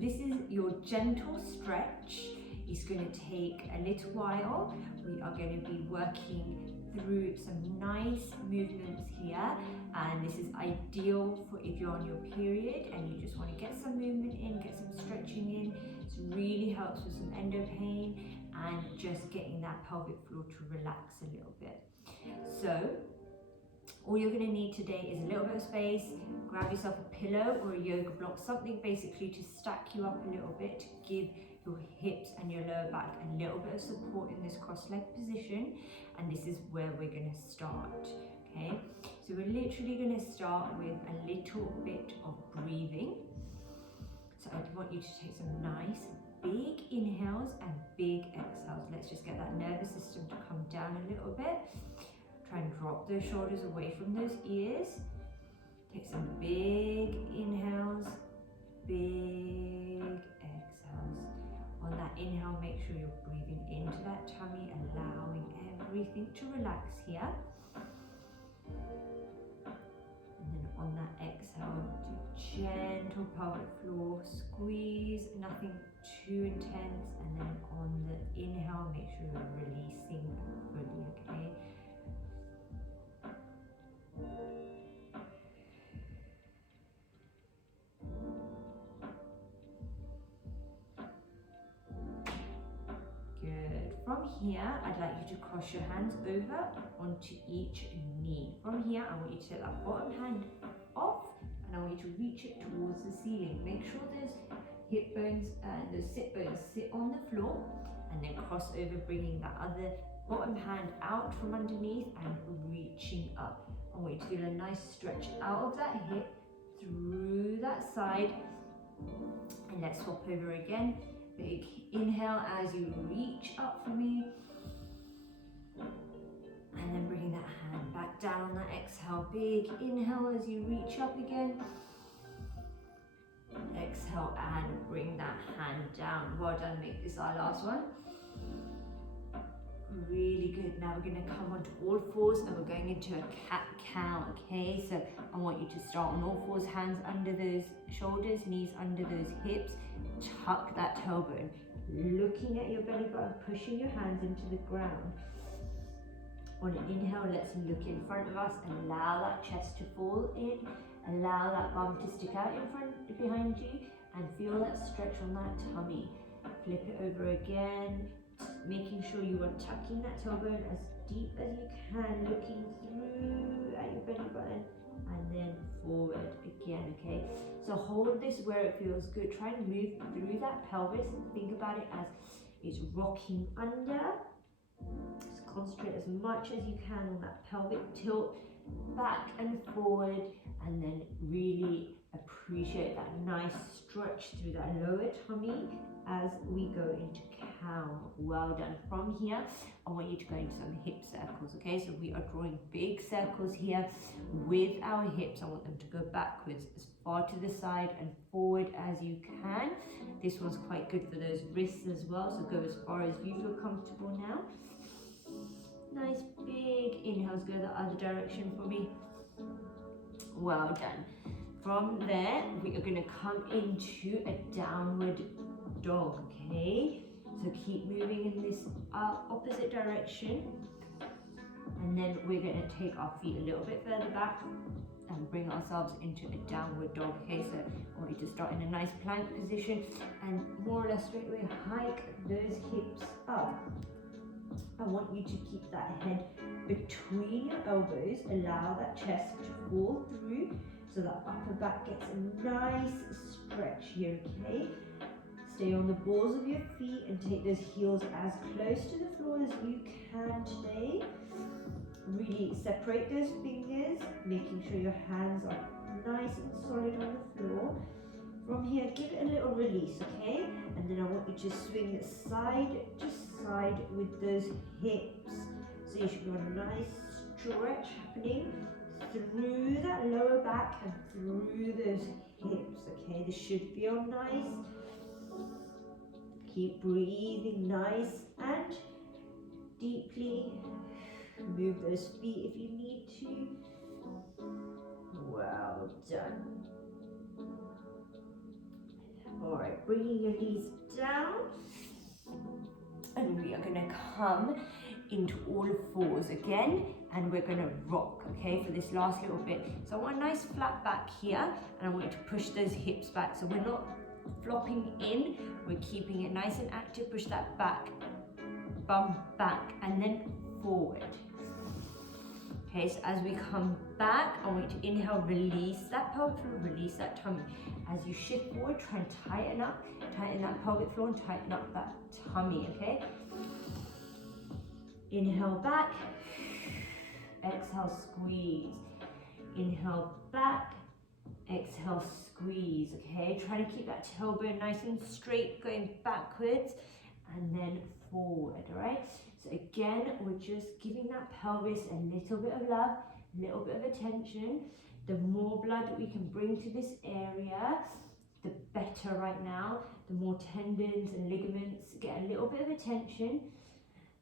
this is your gentle stretch. It's going to take a little while. We are going to be working through some nice movements here, and this is ideal for if you're on your period and you just want to get some movement in, get some stretching in. It really helps with some endo pain and just getting that pelvic floor to relax a little bit. So all you're going to need today is a little bit of space. Grab yourself a pillow or a yoga block, something basically to stack you up a little bit, to give your hips and your lower back a little bit of support in this cross-leg position. And this is where we're going to start, okay? So we're literally going to start with a little bit of breathing. So I want you to take some nice big inhales and big exhales. Let's just get that nervous system to come down a little bit. Try and drop those shoulders away from those ears. Take some big inhales, big exhales. On that inhale, make sure you're breathing into that tummy, allowing everything to relax here. And then on that exhale, do gentle pelvic floor squeeze, nothing too intense. And then on the inhale, make sure you're releasing fully, okay? Good. From here, I'd like you to cross your hands over onto each knee. From here, I want you to take that bottom hand off and I want you to reach it towards the ceiling. Make sure those hip bones and those sit bones sit on the floor, and then cross over, bringing that other bottom hand out from underneath and reaching up. I want you to feel a nice stretch out of that hip through that side. And let's swap over again. Big inhale as you reach up for me. And then bring that hand back down on that exhale. Big inhale as you reach up again. Exhale and bring that hand down. Well done, make this our last one. Really good. Now we're going to come onto all fours and we're going into a cat-cow, okay? So I want you to start on all fours, hands under those shoulders, knees under those hips. Tuck that tailbone. Looking at your belly button, pushing your hands into the ground. On an inhale, let's look in front of us. Allow that chest to fall in. Allow that bum to stick out in front, behind you, and feel that stretch on that tummy. Flip it over again, making sure you are tucking that tailbone as deep as you can, looking through at your belly button, and then forward again, okay? So hold this where it feels good. Try and move through that pelvis. Think about it as it's rocking under. Just concentrate as much as you can on that pelvic tilt, back and forward, and then really appreciate that nice stretch through that lower tummy as we go into cow. Well done. From here, I want you to go into some hip circles, okay? So we are drawing big circles here with our hips. I want them to go backwards as far to the side and forward as you can. This one's quite good for those wrists as well, so go as far as you feel comfortable now. Nice big inhales, go the other direction for me. Well done. From there, we are going to come into a downward dog, okay? So keep moving in this opposite direction. And then we're going to take our feet a little bit further back and bring ourselves into a downward dog, okay? So I want you to start in a nice plank position and more or less straight away hike those hips up. I want you to keep that head between your elbows. Allow that chest to fall through so that upper back gets a nice stretch here, okay? Stay on the balls of your feet and take those heels as close to the floor as you can today. Really separate those fingers, making sure your hands are nice and solid on the floor. From here, give it a little release, okay? And then I want you to swing side to side with those hips. So you should have a nice stretch happening through that lower back and through those hips, okay? This should feel nice. Keep breathing nice and deeply. Move those feet if you need to. Well done. All right, bringing your knees down. And we are gonna come into all fours again, and we're gonna rock, okay, for this last little bit. So I want a nice flat back here, and I want you to push those hips back. So we're not flopping in, we're keeping it nice and active. Push that back, bum back, and then forward. Okay, so as we come back, I want you to inhale, release that pelvic floor, release that tummy. As you shift forward, try and tighten up, tighten that pelvic floor and tighten up that tummy, okay? Inhale back, exhale, squeeze. Inhale back, exhale, squeeze, okay? Try to keep that tailbone nice and straight, going backwards and then forward, all right? So again, we're just giving that pelvis a little bit of love, a little bit of attention. The more blood that we can bring to this area, the better right now. The more tendons and ligaments get a little bit of attention,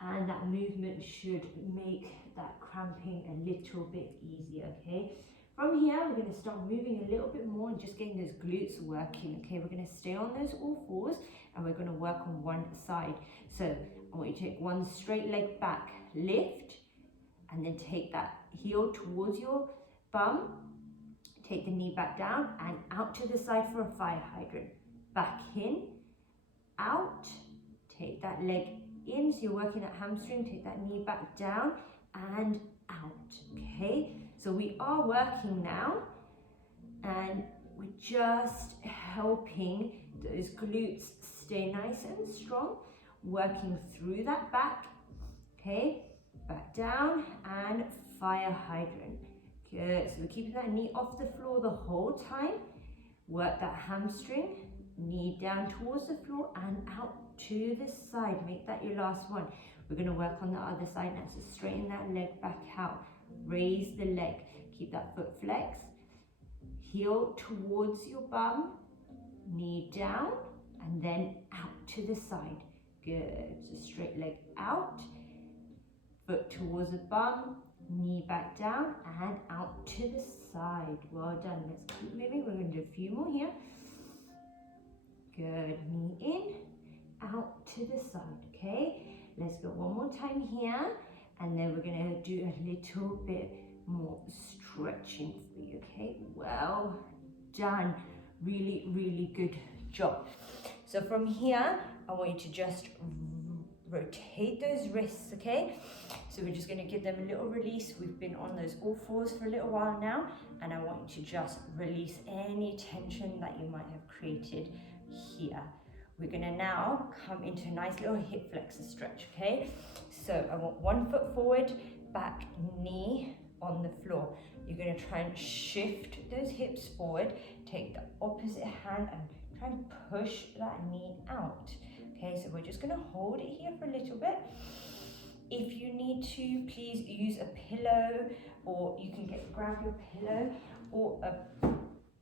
and that movement should make that cramping a little bit easier, okay? From here, we're going to start moving a little bit more and just getting those glutes working, okay? We're going to stay on those all fours, and we're going to work on one side. So I want you to take one straight leg back, lift, and then take that heel towards your bum, take the knee back down and out to the side for a fire hydrant. Back in, out, take that leg in, so you're working that hamstring, take that knee back down and out, okay? So we are working now, and we're just helping those glutes stay nice and strong, working through that back, okay? Back down and fire hydrant. Good, so we're keeping that knee off the floor the whole time. Work that hamstring, knee down towards the floor and out to the side. Make that your last one. We're gonna work on the other side now, so straighten that leg back out. Raise the leg, keep that foot flexed. Heel towards your bum, knee down, and then out to the side. Good, so straight leg out, foot towards the bum, knee back down and out to the side. Well done. Let's keep moving. We're going to do a few more here. Good. Knee in, out to the side. Okay. Let's go one more time here, and then we're going to do a little bit more stretching for you. Okay. Well done. Really, really good job. So from here, I want you to just rotate those wrists, okay? So we're just gonna give them a little release. We've been on those all fours for a little while now, and I want you to just release any tension that you might have created here. We're gonna now come into a nice little hip flexor stretch, okay? So I want one foot forward, back knee on the floor. You're gonna try and shift those hips forward, take the opposite hand and try and push that knee out. Okay, so we're just gonna hold it here for a little bit. If you need to, please use a pillow, or you can grab your pillow or a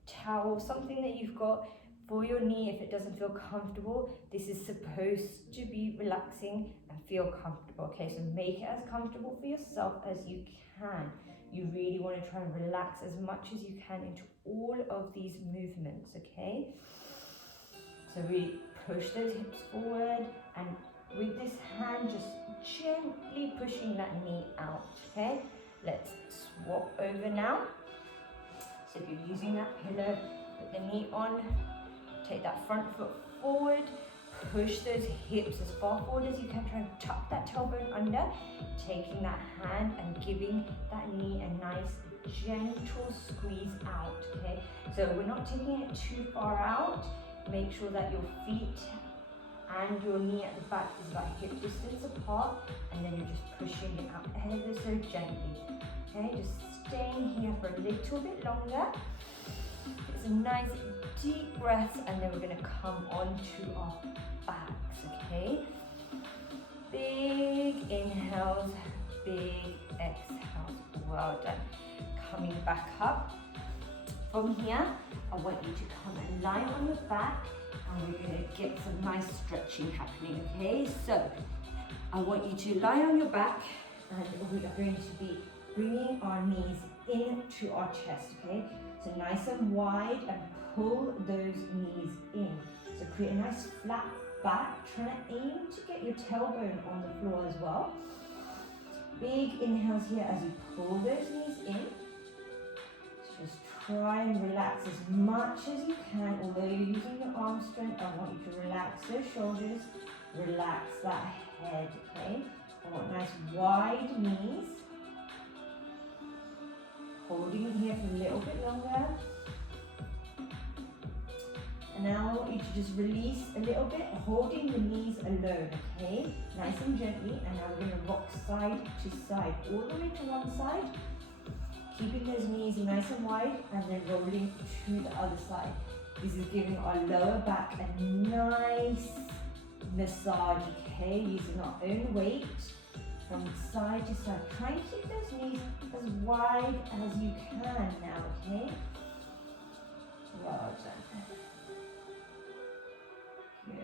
towel, something that you've got for your knee if it doesn't feel comfortable. This is supposed to be relaxing and feel comfortable, okay? So make it as comfortable for yourself as you can. You really want to try and relax as much as you can into all of these movements, okay? So really push those hips forward, and with this hand, just gently pushing that knee out, okay? Let's swap over now. So if you're using that pillow, put the knee on, take that front foot forward, push those hips as far forward as you can, try and tuck that tailbone under, taking that hand and giving that knee a nice gentle squeeze out, okay? So we're not taking it too far out. Make sure that your feet and your knee at the back is about hip distance apart, and then you're just pushing it out ever so gently, okay? Just staying here for a little bit longer. It's a nice deep breath, and then we're going to come onto our backs, okay? Big inhales, big exhales. Well done. Coming back up. From here, I want you to come and lie on your back, and we're going to get some nice stretching happening, okay? So I want you to lie on your back, and we are going to be bringing our knees into our chest, okay? So nice and wide, and pull those knees in. create a nice flat back. Try to aim to get your tailbone on the floor as well. Big inhales here as you pull those knees in. Just try and relax as much as you can. Although you're using your arm strength, I want you to relax those shoulders, relax that head, okay? I want nice wide knees. Holding it here for a little bit longer. And now I want you to just release a little bit, holding the knees alone, okay? Nice and gently. And now we're going to rock side to side, all the way to one side. Keeping those knees nice and wide, and then rolling to the other side. This is giving our lower back a nice massage, okay? Using our own weight from side to side. Try and keep those knees as wide as you can now, okay? Well done. Good.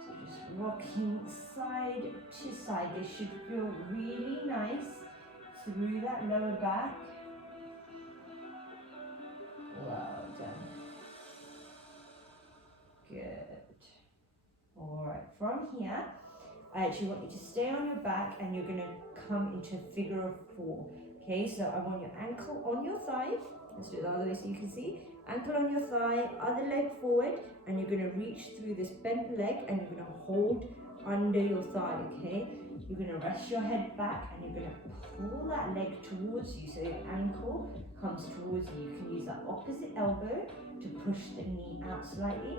So just rocking side to side. This should feel really nice through that lower back. Well done. Good. All right, from here, I actually want you to stay on your back and you're going to come into a figure of four. Okay, so I want your ankle on your thigh. Let's do it the other way so you can see. Ankle on your thigh, other leg forward, and you're going to reach through this bent leg and you're going to hold under your thigh, okay? You're going to rest your head back and you're going to pull that leg towards you so your ankle comes towards you. You can use that opposite elbow to push the knee out slightly.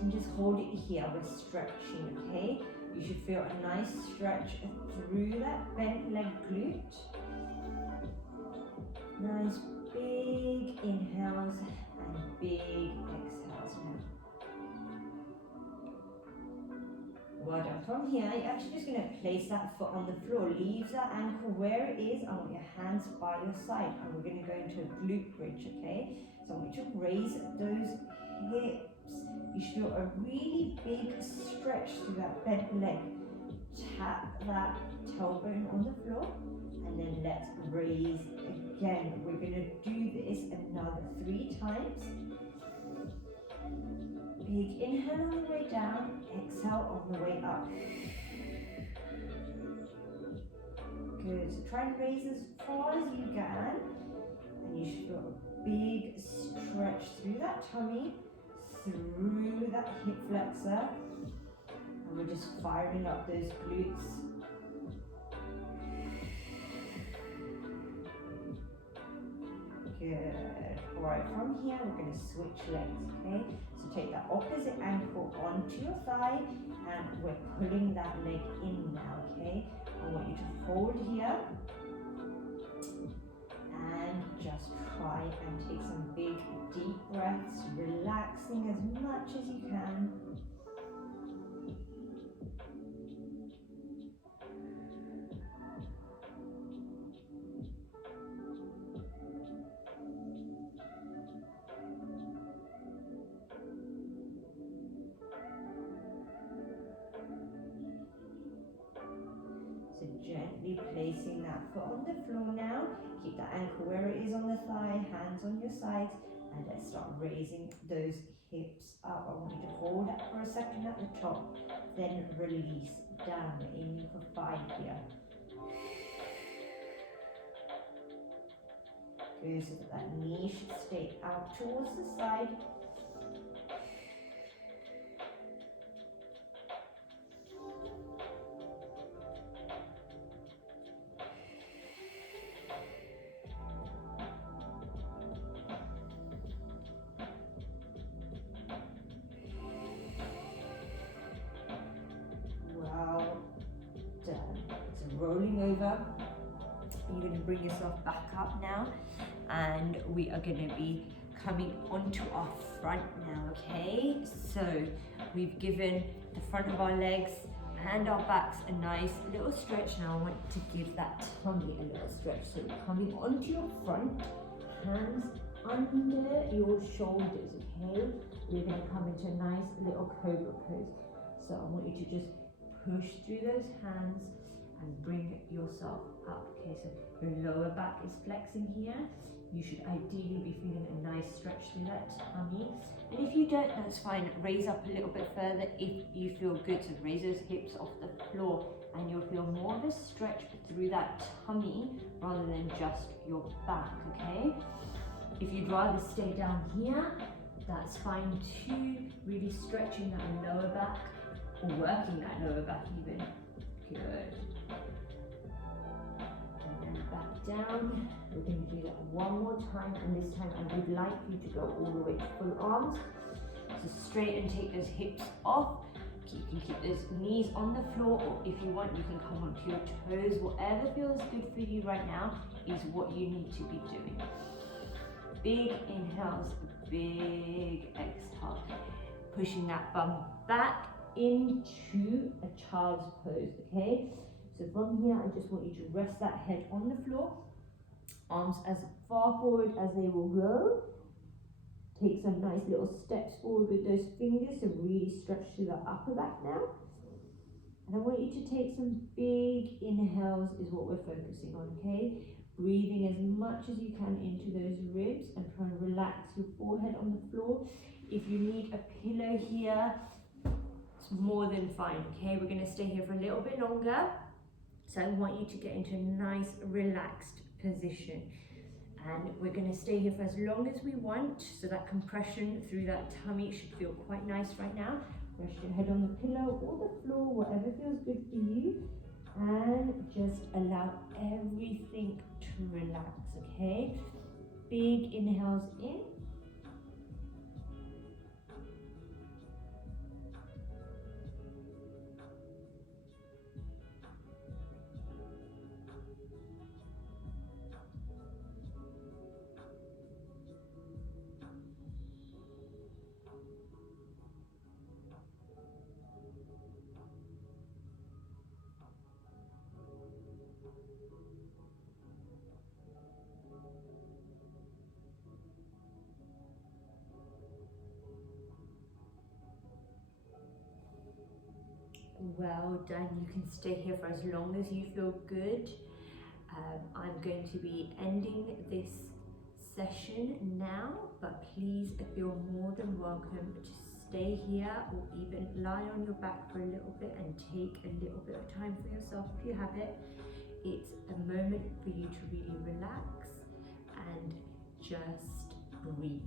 And just hold it here. We're stretching, okay? You should feel a nice stretch through that bent leg glute. Nice big inhales and big exhales now. Well done. From here, you're actually just going to place that foot on the floor. Leave that ankle where it is. I want your hands by your side. And we're going to go into a glute bridge, okay? So I want you to raise those hips. You should feel a really big stretch through that bent leg. Tap that tailbone on the floor. And then let's raise again. We're going to do this another 3 times. Big inhale on the way down, exhale on the way up. Good. So try and raise as far as you can. And you should feel a big stretch through that tummy, through that hip flexor. And we're just firing up those glutes. Good. Alright, from here we're going to switch legs, okay? So take that opposite ankle onto your thigh and we're pulling that leg in now, okay? I want you to hold here and just try and take some big deep breaths, relaxing as much as you can. Gently placing that foot on the floor now. Keep that ankle where it is on the thigh, hands on your sides, and let's start raising those hips up. I want you to hold that for a second at the top, then release down. We're aiming for 5 here. Good, so that knee should stay out towards the side. Rolling over, you're going to bring yourself back up now, and we are going to be coming onto our front now, okay? So we've given the front of our legs and our backs a nice little stretch. Now I want to give that tummy a little stretch. So you're coming onto your front, hands under your shoulders, okay? We're going to come into a nice little cobra pose. So I want you to just push through those hands and bring yourself up, okay? So your lower back is flexing here, You should ideally be feeling a nice stretch through that tummy. And if you don't, that's fine. Raise up a little bit further if you feel good. So raise those hips off the floor and you'll feel more of a stretch through that tummy rather than just your back, okay? If you'd rather stay down here, that's fine too. Really stretching that lower back or working that lower back even. Good. And then back down. We're going to do that one more time, and this time I would like you to go all the way to full arms. So straight and take those hips off. You can keep those knees on the floor, or if you want, you can come onto your toes. Whatever feels good for you right now is what you need to be doing. Big inhales, big exhale. Pushing that bum back into a child's pose, okay? So from here, I just want you to rest that head on the floor. Arms as far forward as they will go. Take some nice little steps forward with those fingers, so really stretch through the upper back now. And I want you to take some big inhales is what we're focusing on, okay? Breathing as much as you can into those ribs and try and relax your forehead on the floor. If you need a pillow here, it's more than fine, okay? We're gonna stay here for a little bit longer. So I want you to get into a nice relaxed position. And we're going to stay here for as long as we want, so that compression through that tummy should feel quite nice right now. Rest your head on the pillow or the floor, whatever feels good for you, and just allow everything to relax, okay? Big inhales in. Well done. You can stay here for as long as you feel good. I'm going to be ending this session now, but please feel more than welcome to stay here or even lie on your back for a little bit and take a little bit of time for yourself if you have it. It's a moment for you to really relax and just breathe.